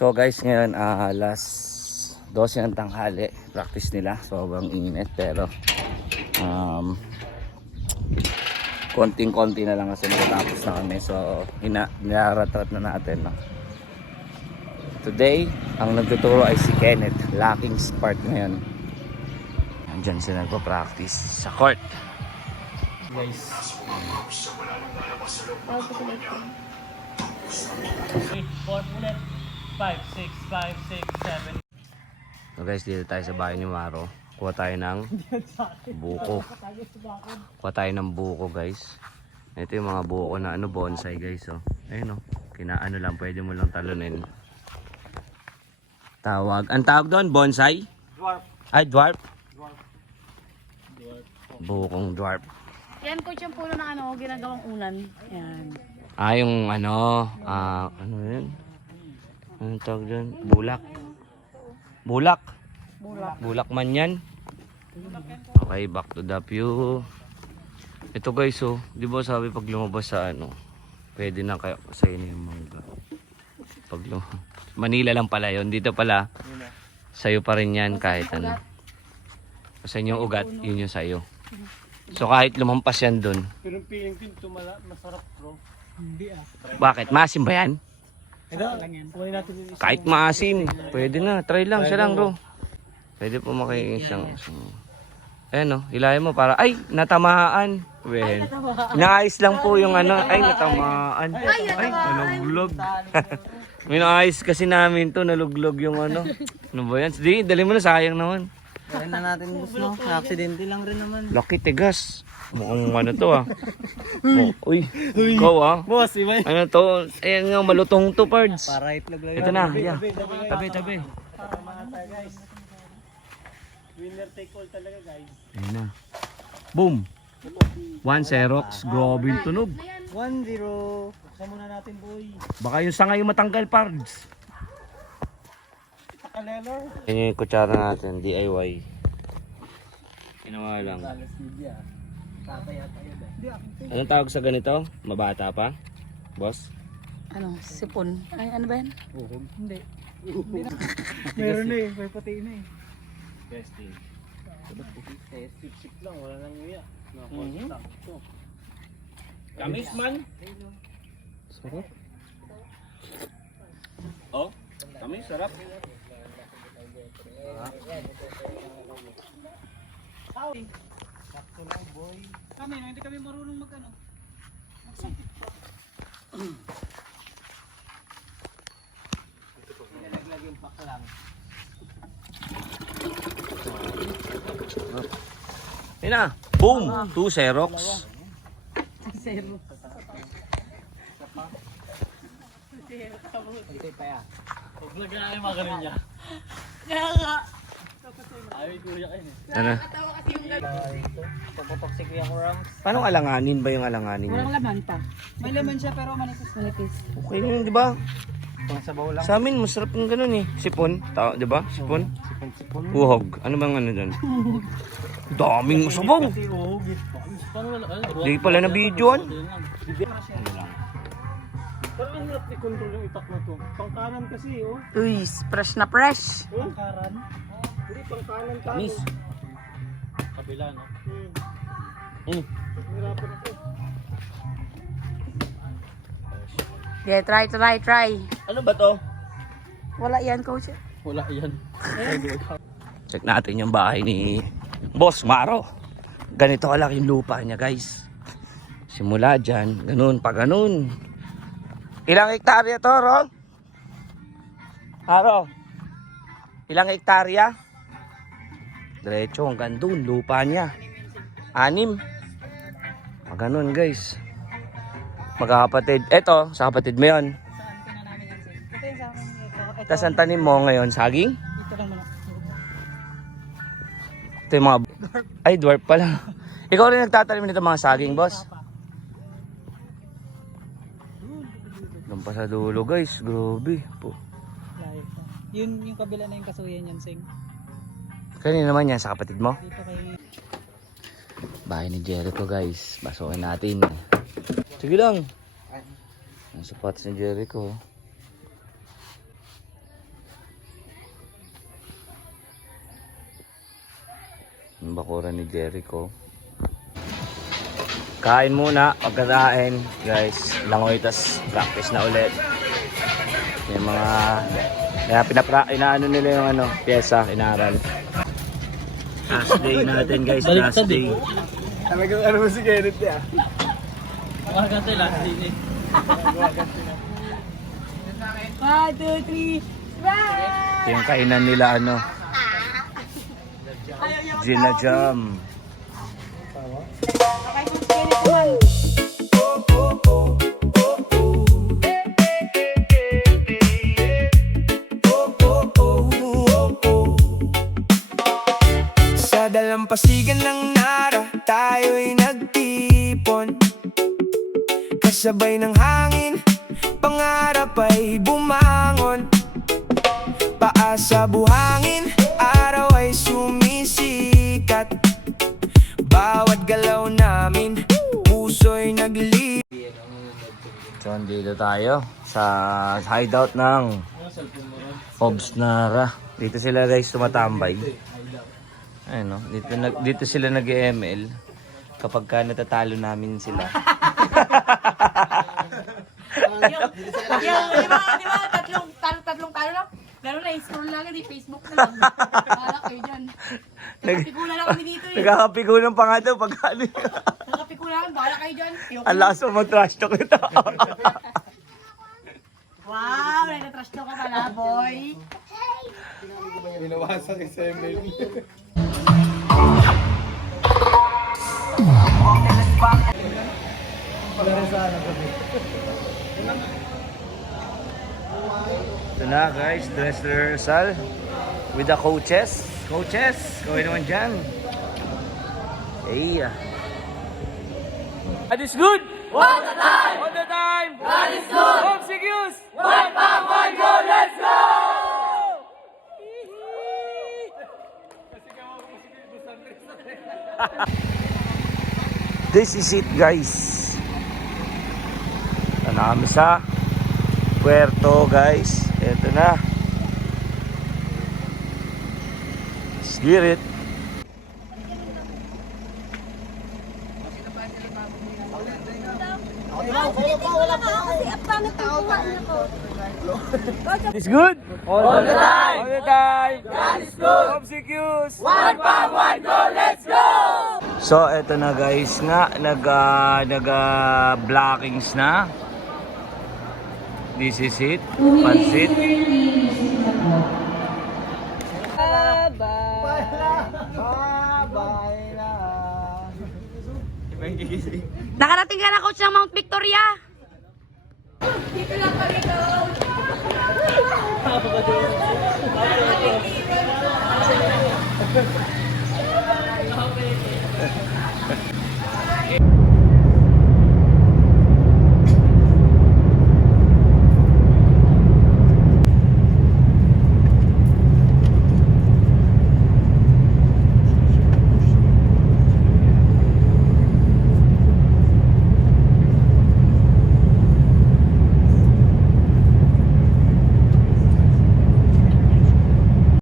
So guys, ngayon alas 12 ng tanghali, practice nila. Sobrang init pero konting-konti na lang kasi matatapos na kami. So nilaratrat na natin, no? Today, ang nagtuturo ay si Kenneth, lacking spark ngayon. Diyan sila nagpa-practice sa court. Guys. 5, 6, 5, 6, 7. So guys, dito tayo sa bahay ni Maro. Kuha tayo ng buko. Kuha tayo ng buko, guys. Ito yung mga buko na bonsai, guys. Oh. Ayun, oh. Kinaano lang, pwede mo lang talunin. Ang tawag doon, bonsai? Dwarf. Ay, dwarf? Dwarf. Bukong dwarf. Yan, coach, yung pulo na ginagawang unan. Yan. Yung ano yun? Anong tawag doon? Bulak. Bulak. Bulak man yan. Okay, back to the view. Ito guys, oh. Di ba sabi pag lumabas sa pwede na kayo sa inyo yung mangga. Manila lang pala yun. Dito pala, sa'yo pa rin yan kahit ano. Kasi yung ugat, yun yung sa'yo. So kahit lumampas yan dun. Pero yung feeling pinto masarap, bro. Hindi ah. Bakit? Maasim ba yan? Kunin natin yung Kahit maasim. Pwede na. Try lang. Siya lang, bro. Pwede po isang. Ayan, oh. Ilayan mo para, ay, natamaan. Well, naayos lang po yung ay, natamaan. Ay, naluglog. May naayos kasi namin to, naluglog yung Ano ba yan? Di, dali mo na, sayang naman. Kaya na natin boss, no? Aksidente lang rin naman. Laki tigas. Mukhang to ah. Uy, ikaw Boss, iba yun. Ano to? Ayan nga, malutong to, pards. Para itlog lang. Ito na, yeah. Tabi. para mga guys. Winner take all talaga, guys. Ayan na. Boom. 1 Xerox. Grabe yung tunog. 1-0. Buksan muna natin, boy. Baka yung sanga yung matanggal, pards. Kalelor. Yan yung kutsara natin, DIY. Ginawa lang. Anong tawag sa ganito? Mabata pa? Boss? Ano, sipon. Ay, ano ba yan? Hindi. Meron na eh. May pati na eh. Testing. Sip-sip lang. Wala nang nguya. Kamis man? Sarap. Oh, kamis, sarap. Sakto lang, boy. Kami, hindi kami marunong magsakit pa. Nalaglag yung pack lang. Ayun na. Boom! 2 Xerox. Zero. Ito pa ya. Huwag lagyan na yung mga ganun niya. Kaya nga. Ayaw yung kuya kayo eh. Ano? Pagputok si Kuya Kurams. Paano alanganin ba yung alanganin niya? Walang laman pa. May laman siya pero manipis. Malipis. Okay yun, di ba? Pang sabaw lang. Sa amin, masarap yung ganun eh. Sipon, di ba? Sipon. Sipon-sipon. Uhog. Ano bang ano dyan? Daming usabong. Kasi uhugit. Paano wala? Di pala na videoan. Parang ang hirap i-control yung itak na to. Pangkanan kasi oh. Uy, fresh na fresh. Pangkaran? Hindi, pangkanan tayo. Miss. Kabila no? Hirapan ako. Yeah, try. Ano ba to? Wala yan, coach. Wala yan. Check natin yung bahay ni Boss Maro. Ganito kalaki yung lupa niya, guys. Simula dyan, ganun pa ganun. Ilang hektarya to, Ro? Aro? Ilang hektarya? Diretso hanggang dun, lupa niya. 6. Ganun, guys. Magkakapatid. Eto, sa kapatid mo yun. Tapos ang tanim mo ngayon, saging? Ito lang muna. Ito yung mga... Ay, dwarf pala. Ikaw rin nagtatanim nito mga saging, boss? Doon pa sa dulo, guys. Grabe. Layo pa. Yung kabila na yung kasuyan yan, Sing. Kanina naman yan sa kapatid mo? Dito kay... Bahay ni Jericho, guys. Basukin natin. Sige lang. Ang sapatos ni Jericho. Yung bakuran ni Jericho. Kain muna, pagkakain guys, langoy, tas practice na ulit. Yung mga, kaya inaano nila yung ano, pyesa, inaral. Last day natin guys, last day. Talagang ano mo si Kenneth niya. Makagantay last day eh. 1, 2, 3, bye! Ito yung kainan nila ano, Gina Jam. Okay, kung Kenneth naman. Sa dalampasigan ng Nara, tayo'y nagtipon. Kasabay ng hangin, pangarap ay bumangon. Paa sa buhangin, araw ay sumisikat. Bawat galaw namin, puso'y naglilip. So, dito tayo sa hideout ng Obs Nara. Dito sila guys tumatambay. Ayun, no? Dito sila nag-ML kapag ka natatalo namin sila. Di ba, tatlong talo lang? Gano'n na, scroll lang, hindi Facebook na lang. Para kayo dyan. Nakapikulan lang kami dito eh. Nagkakapigunan pa nga daw pag ano. Nakapikulan lang, bahala kayo dyan. Ang lakas mo mag-trash talk nito. Wow, nag-trash talk ka pala, boy. Binawasan kay Semel. Ito na guys, dress rehearsal with the coaches. Coaches, gawin naman dyan. Hey. God is good! All the time! All the time! God is good! Home Sigues! One pound, one goal, let's go! This is it guys. Ito na kami sa Puerto guys. Ito na. Let's get it. It's good? All the time! All the time! God is good! Home Sigues! One pound, one goal, let's go! So, eto na guys nga, nag-blockings na. This is it. Pansit. Nakarating ka na, coach, ng Mount Victoria. Dito lang